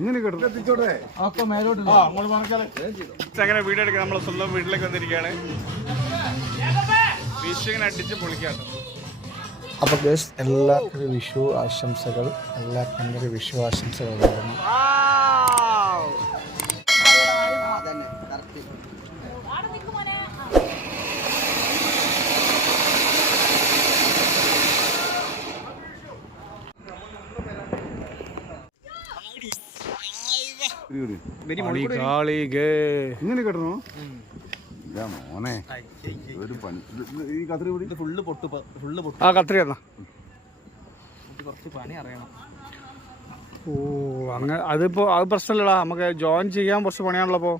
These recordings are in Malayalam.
ഇങ്ങനെ അങ്ങനെ വീഡിയോ എടുക്കാൻ നമ്മളെ സ്വന്തം വീട്ടിലേക്ക് വന്നിരിക്കുകയാണ്. വിഷുവിനെ അടിച്ച് പൊളിക്കാട്ടോ. അപ്പോൾ എല്ലാവർക്കും വിഷു ആശംസകൾ എല്ലാവർക്കും വിഷു ആശംസകൾ ഇങ്ങനെ കേട്ടോ ഇല്ല മോനെ. ഒരു പണി. ഈ കത്രി കൂടി ഫുള്ള് പൊട്ടു ഫുള്ള് പൊട്ടു. ആ കത്രി എന്നാ കുറച്ച് പണി അറിയണം. ഓ അങ്ങനെ അതിപ്പോ അത് പ്രശ്നമില്ലടാ. നമുക്ക് ജോയിൻ ചെയ്യാൻ കുറച്ച് പണിയാണല്ലോ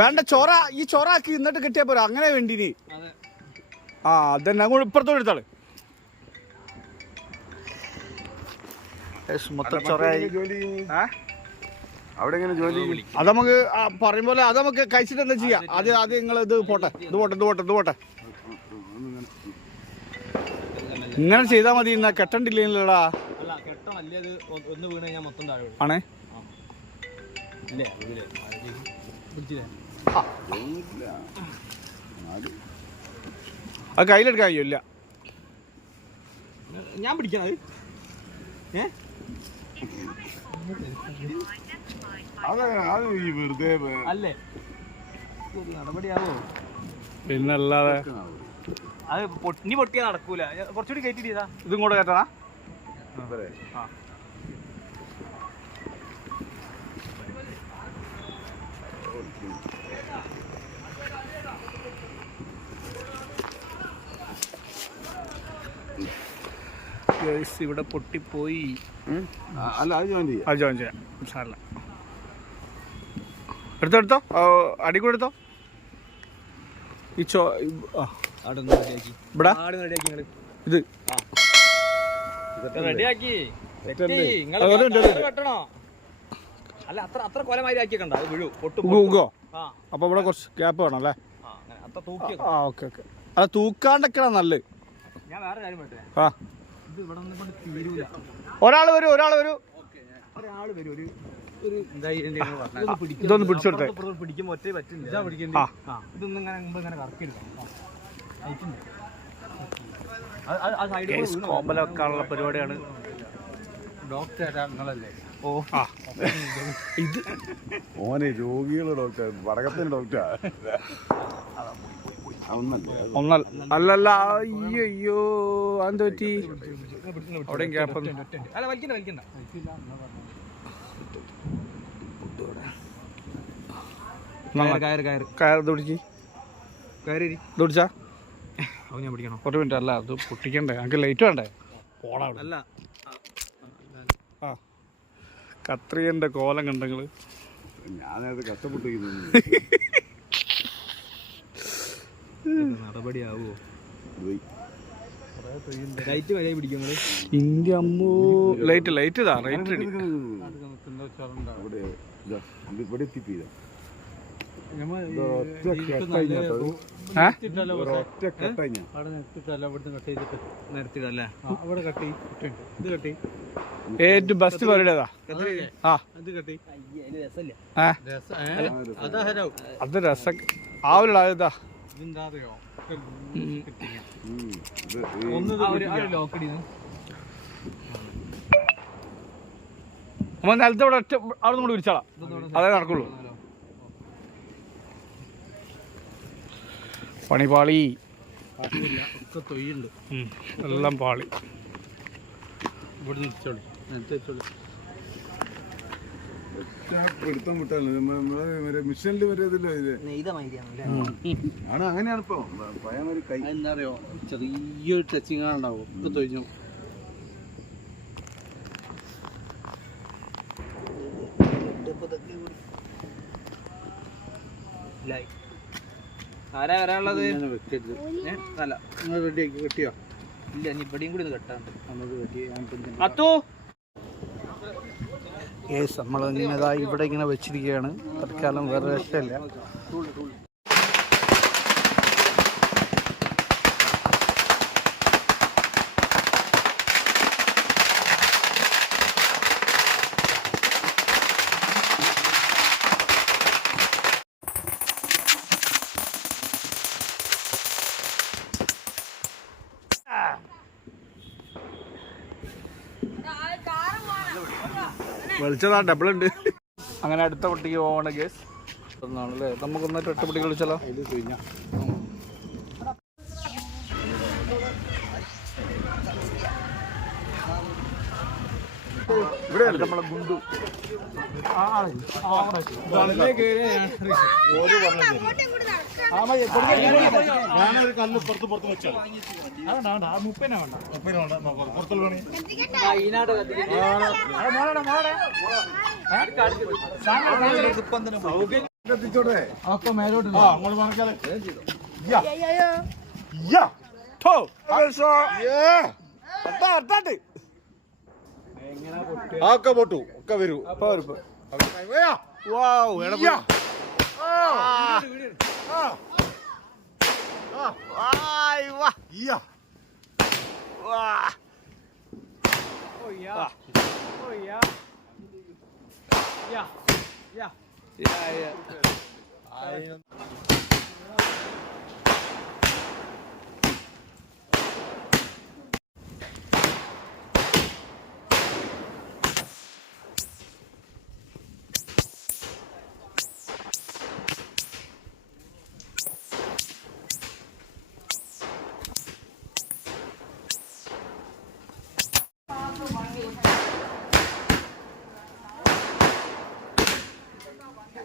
വേണ്ട ചോറ ഈ ചോറാക്കി എന്നിട്ട് കിട്ടിയാ പോരാ. അങ്ങനെ വേണ്ടിനി. ആ അതന്നെ. അങ്ങോട്ട് ഇപ്പുറത്തോട് എടുത്താൾ. മൊത്തം ചൊറയായി? അവിടെ എങ്ങനെ ജോലി അത് നമുക്ക് ആ, പറയും പോലെ അത് നമുക്ക് കഴിച്ചിട്ട് എന്താ ചെയ്യാം? അത് ആദ്യം നിങ്ങൾ ഇത് പോട്ടെ. ഇത് പോട്ടെ ഇത് പോട്ടെ ഇത് പോട്ടെ. ഇങ്ങനെ ചെയ്താൽ മതി എന്നാ കെട്ടണ്ടില്ലേടാ ആണേ. അത് കയ്യിലെടുക്കാൻ കഴിയില്ല ഞാൻ പിടിക്കണത് അത്. ഏ? അത് അത് ഈ വെറുതെ അല്ലേ? ഒരു നടപടിയാവോ പിന്നെ അത് പൊട്ടി- പൊട്ടിയാ നടക്കൂല. കുറച്ചുകൂടി കയറ്റിട്ട് ഇതും. കൂടെ കയറ്റണ? ഇവരെ. ഇവിടെ പൊട്ടിപ്പോയി? അല്ല അത് ജോയിൻ ചെയ്യാം. അത് ജോയിൻ ചെയ്യാം. സാറില്ല എടുത്തോ എടുത്തോ. ആ, അടി കൂടെ എടുത്തോ. ഈ ചോ ഇവിടെ? ഇത്. റെഡിയാക്കി. അല്ല അത്ര അത്ര കൊലമായി ആക്കിയേക്കണ്ട അത് വീഴു. അപ്പോൾ ഇവിടെ കുറച്ച് ഗ്യാപ്പ് വേണം അല്ലേ ആ, അങ്ങനെ. അത്ര തൂക്കി ആ ഓക്കെ ഓക്കെ. അല്ല തൂക്കാണ്ടൊക്കെയാണ് നല്ലത്. ഞാൻ വേറെ കാര്യം പറ്റേ ആ. ഒരാൾ വരൂ ഒരാൾ വരൂ. ഒരാൾ വരും ഒരു ഇതൊന്ന് പിടിക്കും. ഇപ്പുറത്ത് പിടിക്കുമ്പോ ഒറ്റ പറ്റില്ല. ഇതൊന്നും ഇങ്ങനെ മുമ്പ് ഇങ്ങനെ വീണ്. കോമ്പലൊക്കെയുള്ള പരിപാടിയാണ്. ഡോക്ടർ നിങ്ങളല്ലേ? ഓ ആ. ഇത് ഓനെ രോഗികൾ ഡോക്ടർ വടകത്തിന് ഡോക്ടറാ. ഒന്നല്ലേ? അല്ലല്ല അയ്യോ അയ്യോ അതെന്ത് പറ്റി? അവിടെ ഗ്യാപ്പ് പിടിച്ചാ? ഞാൻ പിടിക്കണോ? ഒരു മിനിറ്റ് അല്ല അത് പൊട്ടിക്കണ്ടേ? ഞങ്ങൾക്ക് ലൈറ്റ് വേണ്ടേ? പോടാ അവിടെ. അല്ല. ആ. കത്രിയന്റെ കോലം കണ്ടെങ്കിൽ ഞാനത് കഷ്ടപ്പെട്ടിരിക്കുന്നു നടപടിയാവോ. ലൈറ്റ് വരെ പിടിക്കുന്നത് ഇന്ത്യ അമ്മോ. ലൈറ്റ് ലൈറ്റ് ഇതാ ഇതാ, ഇത് ഇവിടെ ഇത് ഏറ്റവും ബെസ്റ്റ് പരിപാടിയതാ ഇത് അതാ രസ ഇതാ ഇത്? ആ. ഒരു ലോക്ക് നിലത്ത് ഇവിടെ ഒറ്റ അവിടെ നിന്ന് വിരിച്ചാളാം അതേ നടക്കുള്ളൂ. പണിപാളി. ഒക്കെ തൊയ്യുണ്ട് ഉം, എല്ലാം പാളി. ഇവിടെ നിർച്ചോളി നേരത്തെ വെച്ചോളി പിടുത്തം വിട്ടല്ലോ നമ്മളെ മിഷനിൽ വരെ ആണ് അങ്ങനെയാണ് ഇപ്പൊ പഴയൊരു കൈ എന്താ അറിയോ ചെറിയൊരു ടച്ചിങ് ഉണ്ടാവും ഒക്കെ തൊഴിഞ്ഞു. ആരാ വരാനുള്ളത് വെക്കരുത്. ഏ? അല്ല നിങ്ങൾ റെഡിയാക്കി കെട്ടിയോ? ഇല്ല ഇനി ഇവിടെയും കൂടി ഒന്ന് കെട്ടാണ്ട് നമുക്ക് കെട്ടി ഞാൻ പിന്നെ അത്തു! യേസ് നമ്മൾ ഇവിടെ ഇങ്ങനെ വെച്ചിരിക്കുകയാണ്. തൽക്കാലം വേറെ രക്ഷയില്ല. വിളിച്ചതാ ഡബിൾ ഉണ്ട് അങ്ങനെ അടുത്ത പൊട്ടിക്ക് പോവാണ് ഗേസ് ഒന്നാണല്ലേ നമുക്കൊന്നിട്ട് ഒറ്റ പൊട്ടിക്ക് വിളിച്ചാലോ ഇവിടെ നമ്മളെ ഗുണ്ടു ഞാനൊരു കല്ല് പുറത്ത് പുറത്ത് വെച്ചാൽ മുപ്പതിനാ വേണ്ട? പുറത്തുള്ള പണി. എത്തിച്ചോട്ടെ ഒക്കെ മേലോട്ട് അങ്ങോട്ട് പറഞ്ഞാലേ. ഒക്കെ പൊട്ടു. ഒക്കെ വരൂ. അപ്പൊ ഒരു- യാ. വാവ്, എടാ പോയി. യാ. ആ. ആ. ആയ് വാ. യാ. വാ. യാ, യാ.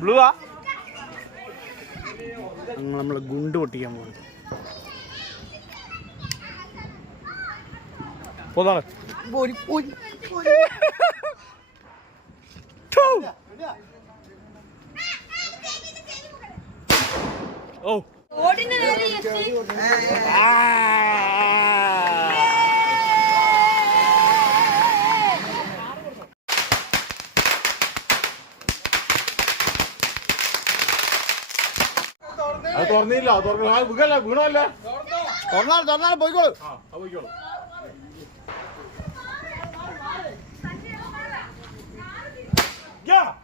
ബ്ലൂ ആ നമ്മൾ ഗുണ്ട് പൊട്ടിക്കാൻ പോകുന്നു പോതാണ് ഓ ഓടിന്റെ നേരെ തുറക്കണ വീണല്ല വീണല്ല തുറന്നാലും തുറന്നാലും പോയിക്കോളൂ പോയിക്കോളൂ Yeah!